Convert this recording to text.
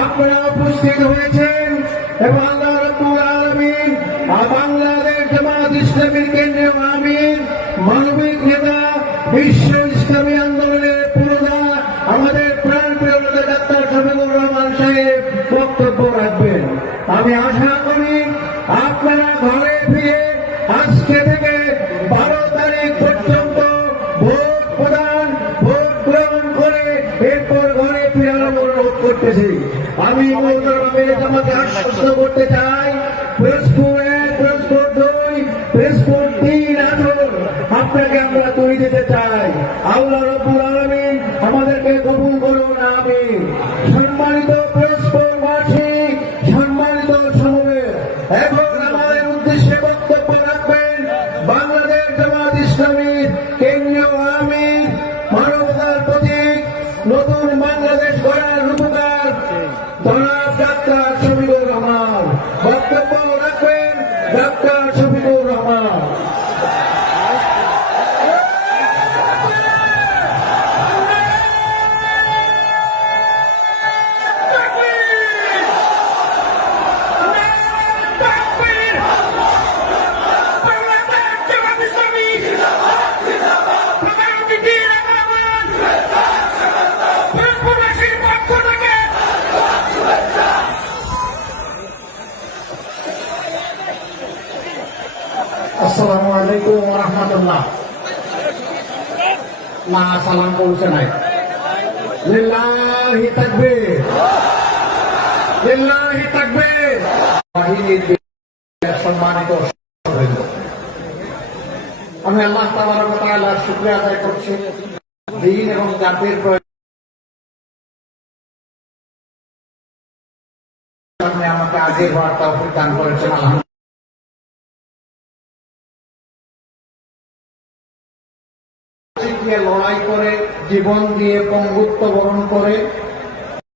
আপনারা উপস্থিত হয়েছেন এবং আল্লাহ রাব্বুল আলামিন বাংলাদেশ জামাত ইসলামীর কেন্দ্রীয় আমির মানবিক নেতা বিশ্ব ইসলামী আন্দোলনের পুরোধা আমাদের প্রাণপ্রিয় নেতা ডাক্তার শফিকুর রহমান সাহেব বক্তব্য রাখবেন। আমি আশা করি আপনারা ঘরে ফিরে আজকে থেকে 12 তারিখ পর্যন্ত ভোট প্রদান ভোট গ্রহণ করে এরপর ঘরে ফিরার অনুরোধ করতেছি। আমি আমাকে আশ্বস্ত করতে চাই প্রেসপুর 1, প্রেসপুর 2, প্রেসপুর 3 আসন আপনাকে আমরা তৈরি দিতে চাই। আল্লাহ রাব্বুল আলামিন আমাদেরকে কবুল করুন, আমিন। সম্মানিত প্রেসপুরবাসী, সম্মানিত সমবেত, এখন আমাদের উদ্দেশ্যে বক্তব্য রাখবেন বাংলাদেশ জামাত ইসলামীর কেন্দ্রীয় আমির মানবতার প্রতীক নতুন বাংলাদেশ গড়ার রূপকার জনাব ডাক্তার শফিকুর রহমান। বক্তব্য রাখবেন ডাক্তার শফিকুর রহমান। আসসালামু আলাইকুম ওয়া রাহমাতুল্লাহ। না সালাম বলছে নাই। লিল্লাহি তাকবীর, লিল্লাহি তাকবীর। বাহিনীর সম্মানিত সদস্যবৃন্দ, আমি আল্লাহ তাবারক ওয়া তাআলার শুকরিয়া আদায় করছি দিন এবং জাতির প্রয়োজনে আমাকে আগে হওয়ার তৌফিক দান করেছেন। লড়াই করে জীবন দিয়ে পঙ্গুত্ব বরণ করে